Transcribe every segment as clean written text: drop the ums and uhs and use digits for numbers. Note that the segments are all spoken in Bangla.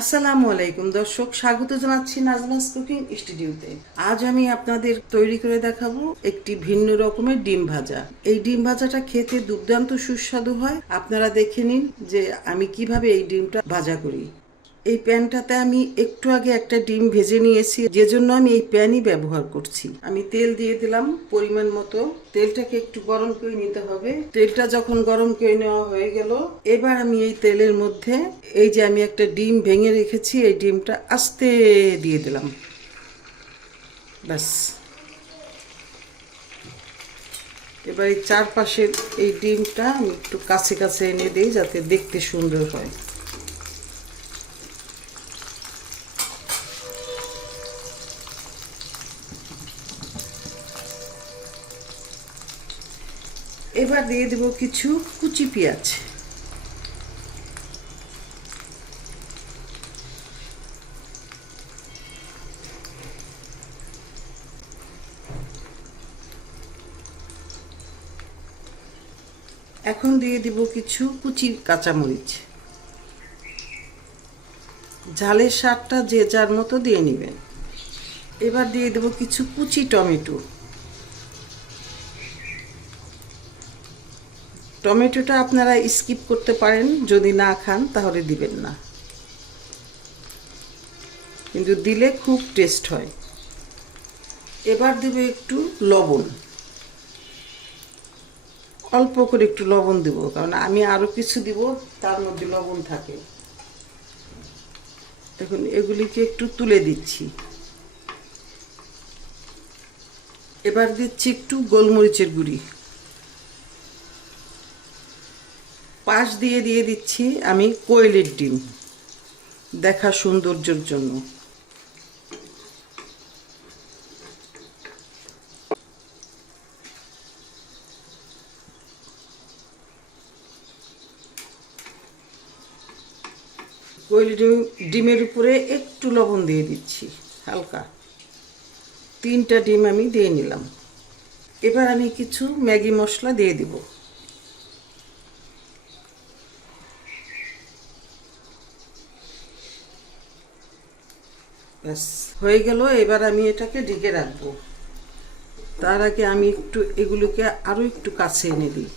আসসালামু আলাইকুম দর্শক, স্বাগত জানাচ্ছি নাজমাস কুকিং স্টুডিওতে। আজ আমি আপনাদের তৈরি করে দেখাবো একটি ভিন্ন রকমের ডিম ভাজা। এই ডিম ভাজাটা খেতে দুর্দান্ত সুস্বাদু হয়। আপনারা দেখে নিন যে আমি কিভাবে এই ডিমটা ভাজা করি। এই প্যানটাতে আমি একটু আগে একটা ডিম ভেজে নিয়েছি, যে জন্য আমি এই প্যানই ব্যবহার করছি। আমি তেল দিয়ে দিলাম পরিমাণ মতো। তেলটাকে একটু গরম করে নিতে হবে। তেলটা যখন গরম করে নেওয়া হয়ে গেল, এবার আমি এই তেলের মধ্যে এই যে আমি একটা ডিম ভেঙে রেখেছি, এই ডিমটা আস্তে দিয়ে দিলাম। ব্যাস, এবার এই চারপাশের এই ডিমটা আমি একটু কাছে কাছে এনে দিই যাতে দেখতে সুন্দর হয়। এবার দিয়ে দেব কিছু কুচি পেঁয়াজ। এখন দিয়ে দিব কিছু কুচি কাঁচামরিচ। ঝালের স্বাদটা যে যার মতো দিয়ে নেবেন। এবার দিয়ে দেব কিছু কুচি টমেটো। টমেটোটা আপনারা স্কিপ করতে পারেন, যদি না খান তাহলে দিবেন না, কিন্তু দিলে খুব টেস্ট হয়। এবার দেব একটু লবণ, অল্প করে একটু লবণ দেব, কারণ আমি আরও কিছু দিব তার মধ্যে লবণ থাকে। এখন এগুলিকে একটু তুলে দিচ্ছি। এবার দিচ্ছি একটু গোলমরিচের গুঁড়ি। পাশ দিয়ে দিয়ে দিচ্ছি আমি কোয়েলের ডিম, দেখা সৌন্দর্যের জন্য। কোয়েল ডিমের উপরে একটু লবণ দিয়ে দিচ্ছি হালকা। 3টা ডিম আমি দিয়ে নিলাম। এবার আমি কিছু ম্যাগি মশলা দিয়ে দিব। ব্যাস হয়ে গেল। এবার আমি এটাকে ঢেকে রাখবো। তার আগে আমি একটু এগুলোকে আরও একটু কাছে এনে দিই,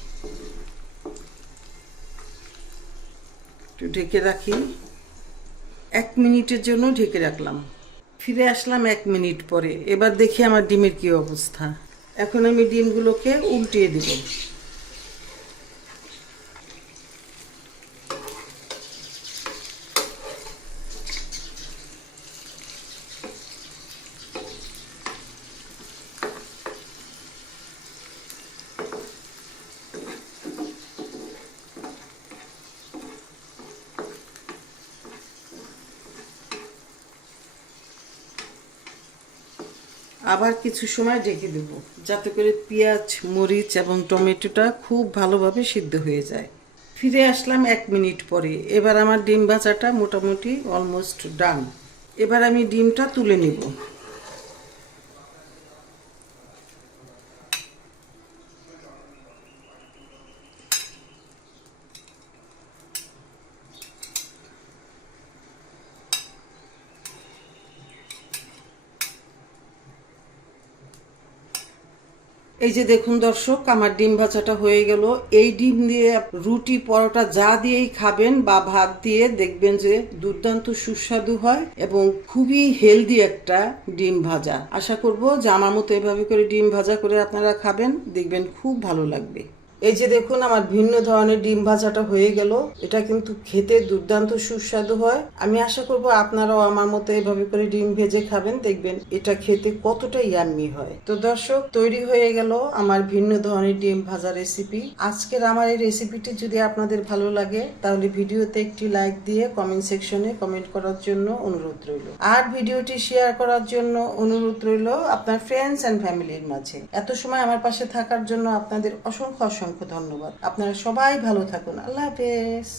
একটু ঢেকে রাখি। 1 মিনিটের জন্য ঢেকে রাখলাম। ফিরে আসলাম 1 মিনিট পরে। এবার দেখি আমার ডিমের কী অবস্থা। এখন আমি ডিমগুলোকে উল্টিয়ে দিব। আবার কিছু সময় ঢেকে দেব, যাতে করে পেঁয়াজ, মরিচ এবং টমেটোটা খুব ভালোভাবে সিদ্ধ হয়ে যায়। ফিরে আসলাম 1 মিনিট পরে। এবার আমার ডিম ভাজাটা মোটামুটি অলমোস্ট ডান। এবার আমি ডিমটা তুলে নেব। এই যে দেখুন দর্শক, আমার ডিম ভাজাটা হয়ে গেল। এই ডিম দিয়ে রুটি, পরোটা যা দিয়েই খাবেন বা ভাত দিয়ে, দেখবেন যে দুর্দান্ত সুস্বাদু হয় এবং খুবই হেলদি একটা ডিম ভাজা। আশা করব যে আমার মতো এভাবে করে ডিম ভাজা করে আপনারা খাবেন, দেখবেন খুব ভালো লাগবে। এই যে দেখুন, আমার ভিন্ন ধরনের ডিম ভাজাটা হয়ে গেল। এটা কিন্তু খেতে দুর্দান্ত সুস্বাদু হয়। আমি আশা করব আপনারাও আমার মতো এভাবে করে ডিম ভেজে খাবেন, দেখবেন এটা খেতে কতটা ইয়াম্মি হয়। তো দর্শক, তৈরি হয়ে গেল আমার ভিন্ন ধরনের ডিম ভাজা রেসিপি। আজকের আমার এই রেসিপিটি যদি আপনাদের ভালো লাগে, তাহলে ভিডিওতে একটি লাইক দিয়ে কমেন্ট সেকশনে কমেন্ট করার জন্য অনুরোধ রইল। আর ভিডিওটি শেয়ার করার জন্য অনুরোধ রইল আপনার ফ্রেন্ডস অ্যান্ড ফ্যামিলির মাঝে। এত সময় আমার পাশে থাকার জন্য আপনাদের অসংখ্য অসংখ্য ধন্যবাদ। আপনারা সবাই ভালো থাকুন। আল্লাহ হাফেজ।